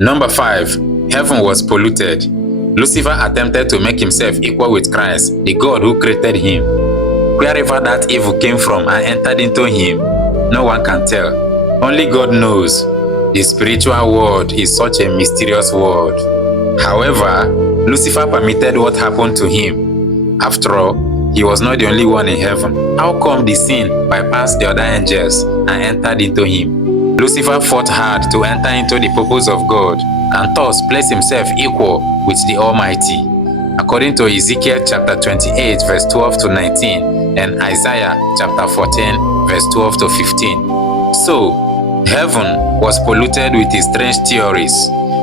Number 5. Heaven was polluted. Lucifer attempted to make himself equal with Christ, the God who created him. Wherever that evil came from and entered into him, no one can tell. Only God knows. The spiritual world is such a mysterious world. However, Lucifer permitted what happened to him. After all, he was not the only one in heaven. How come the sin bypassed the other angels and entered into him? Lucifer fought hard to enter into the purpose of God and thus place himself equal with the Almighty. According to Ezekiel chapter 28 verse 12 to 19 and Isaiah chapter 14 verse 12 to 15. So, heaven was polluted with his strange theories.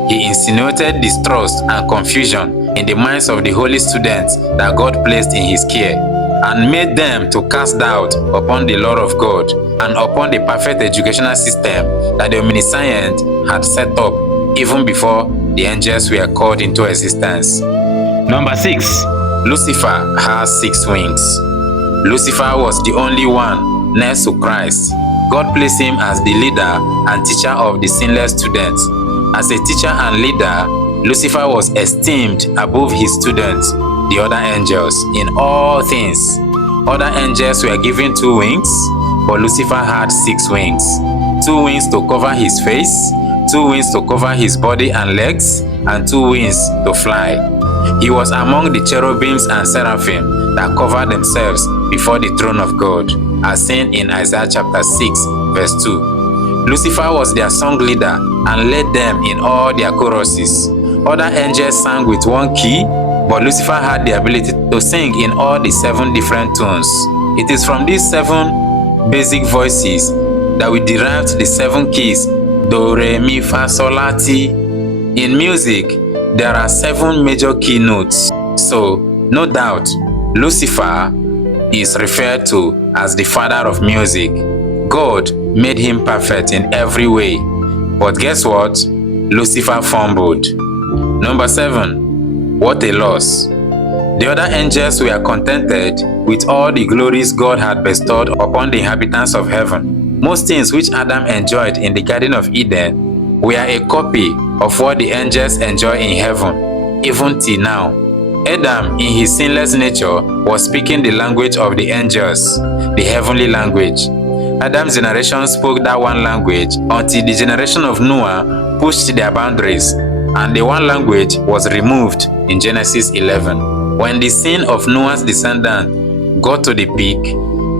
He insinuated distrust and confusion in the minds of the holy students that God placed in his care, and made them to cast doubt upon the law of God and upon the perfect educational system that the omniscient had set up even before the angels were called into existence. Number 6. Lucifer has 6 wings. Lucifer was the only one next to Christ. God placed him as the leader and teacher of the sinless students. As a teacher and leader, Lucifer was esteemed above his students, the other angels, in all things. Other angels were given 2 wings, but Lucifer had 6 wings. 2 wings to cover his face, 2 wings to cover his body and legs, and 2 wings to fly. He was among the cherubims and seraphim that covered themselves before the throne of God, as seen in Isaiah chapter 6, verse 2. Lucifer was their song leader and led them in all their choruses. Other angels sang with 1 key, but Lucifer had the ability to sing in all the 7 different tones. It is from these 7 basic voices that we derived the 7 keys: Do, Re, Mi, Fa, Sol, La, Ti. In music, there are 7 major key notes. So, no doubt, Lucifer is referred to as the father of music. God made him perfect in every way. But guess what? Lucifer fumbled. Number 7. What a loss. The other angels were contented with all the glories God had bestowed upon the inhabitants of heaven. Most things which Adam enjoyed in the Garden of Eden were a copy of what the angels enjoy in heaven, even till now. Adam, in his sinless nature, was speaking the language of the angels, the heavenly language. Adam's generation spoke that one language until the generation of Noah pushed their boundaries, and the one language was removed in Genesis 11. When the sin of Noah's descendant got to the peak,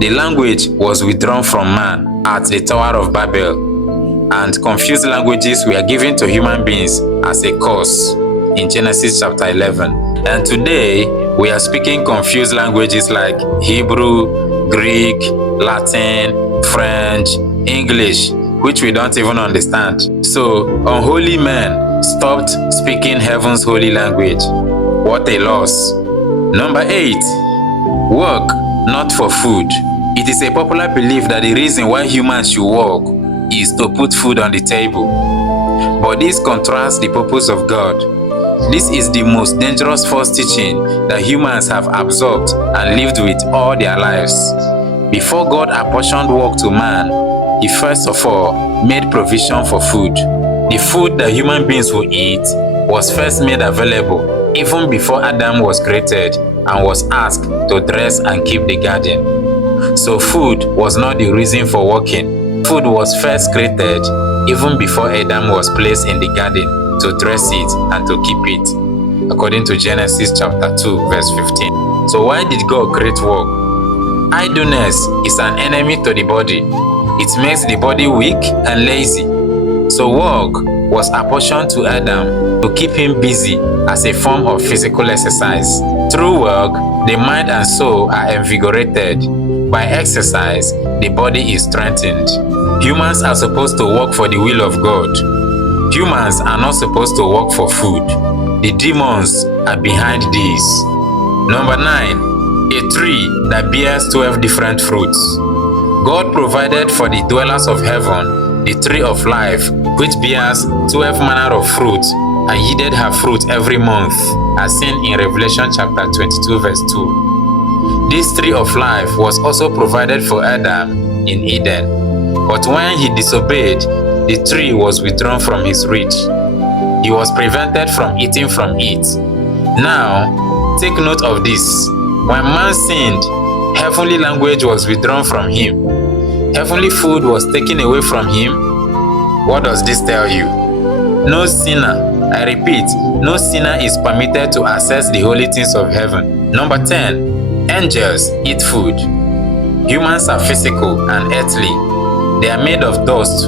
the language was withdrawn from man at the Tower of Babel, and confused languages were given to human beings as a curse in Genesis chapter 11. And today, we are speaking confused languages like Hebrew, Greek, Latin, French, English, which we don't even understand. So, unholy men stopped speaking heaven's holy language. What a loss. Number 8. Work, not for food. It is a popular belief that the reason why humans should work is to put food on the table. But this contrasts the purpose of God. This is the most dangerous false teaching that humans have absorbed and lived with all their lives. Before God apportioned work to man, He first of all made provision for food. The food that human beings will eat was first made available even before Adam was created and was asked to dress and keep the garden. So food was not the reason for working. Food was first created even before Adam was placed in the garden to dress it and to keep it, according to Genesis chapter 2 verse 15. So why did God create work? Idleness is an enemy to the body. It makes the body weak and lazy. So work was apportioned to Adam to keep him busy as a form of physical exercise. Through work, the mind and soul are invigorated. By exercise, the body is strengthened. Humans are supposed to work for the will of God. Humans are not supposed to work for food. The demons are behind this. Number 9. A tree that bears 12 different fruits. God provided for the dwellers of heaven the tree of life, which bears 12 manner of fruits and yielded her fruit every month, as seen in Revelation chapter 22 verse 2. This tree of life was also provided for Adam in Eden, but when he disobeyed, the tree was withdrawn from his reach. he was prevented from eating from it. Now, take note of this. When man sinned, heavenly language was withdrawn from him. Heavenly food was taken away from him. What does this tell you? No sinner, I repeat, no sinner is permitted to access the holy things of heaven. Number 10. Angels eat food. Humans are physical and earthly. They are made of dust,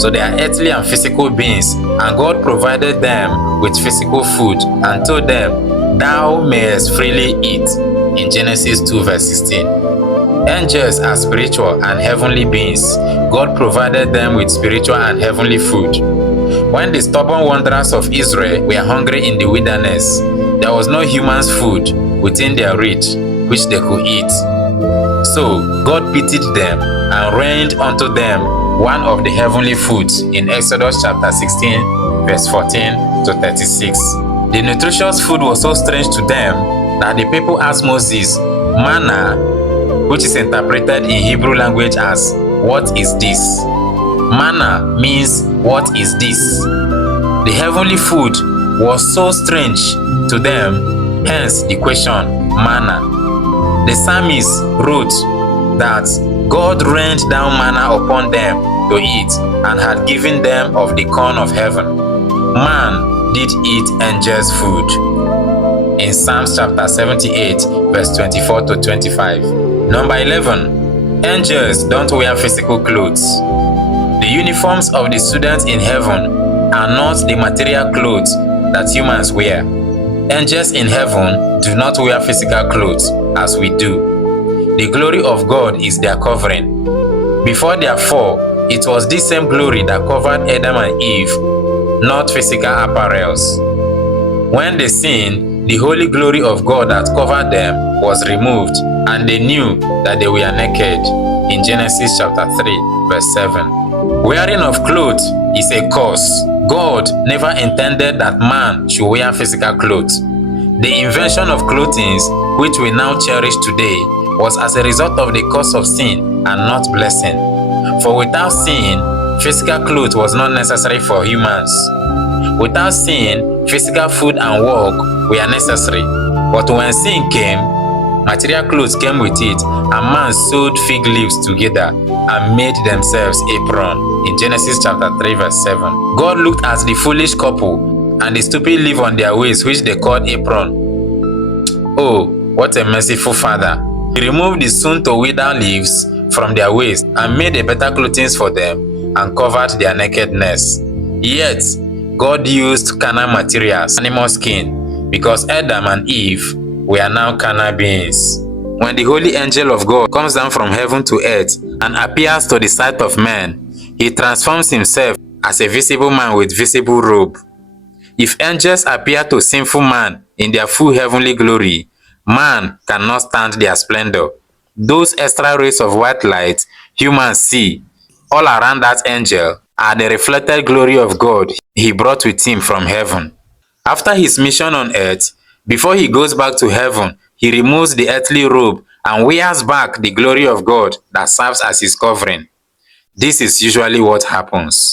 so they are earthly and physical beings, and God provided them with physical food and told them, "Thou mayest freely eat," in Genesis 2 verse 16. Angels are spiritual and heavenly beings. God provided them with spiritual and heavenly food. When the stubborn wanderers of Israel were hungry in the wilderness, there was no human's food within their reach which they could eat. So God pitied them and rained unto them one of the heavenly foods in Exodus chapter 16 verse 14 to 36. The nutritious food was so strange to them that the people asked Moses, "Manna," which is interpreted in Hebrew language as "What is this?" Manna means "What is this?" The heavenly food was so strange to them, hence the question, manna. The psalmist wrote that God rained down manna upon them to eat and had given them of the corn of heaven. Man did eat angels' food. In Psalms chapter 78 verse 24 to 25. Number 11. Angels don't wear physical clothes. The uniforms of the students in heaven are not the material clothes that humans wear. Angels in heaven do not wear physical clothes as we do. The glory of God is their covering. Before their fall, it was this same glory that covered Adam and Eve, not physical apparels. When they sinned, the holy glory of God that covered them was removed, and they knew that they were naked. In Genesis chapter 3, verse 7. Wearing of clothes is a curse. God never intended that man should wear physical clothes. The invention of clothing, which we now cherish today, was as a result of the curse of sin and not blessing. For without sin, physical clothes was not necessary for humans. Without sin, physical food and work were necessary. But when sin came, material clothes came with it, and man sewed fig leaves together and made themselves apron. In Genesis chapter 3 verse 7. God looked at the foolish couple and the stupid leaf on their waist, which they called apron. Oh, what a merciful Father. He removed the soon to wither leaves from their waist and made a better clothing for them and covered their nakedness. Yet, God used carnal materials, animal skin, because Adam and Eve were now carnal beings. When the holy angel of God comes down from heaven to earth and appears to the sight of men, he transforms himself as a visible man with visible robe. If angels appear to sinful man in their full heavenly glory, man cannot stand their splendor. Those extra rays of white light humans see all around that angel are the reflected glory of God he brought with him from heaven. After his mission on earth, before he goes back to heaven, he removes the earthly robe and wears back the glory of God that serves as his covering. This is usually what happens.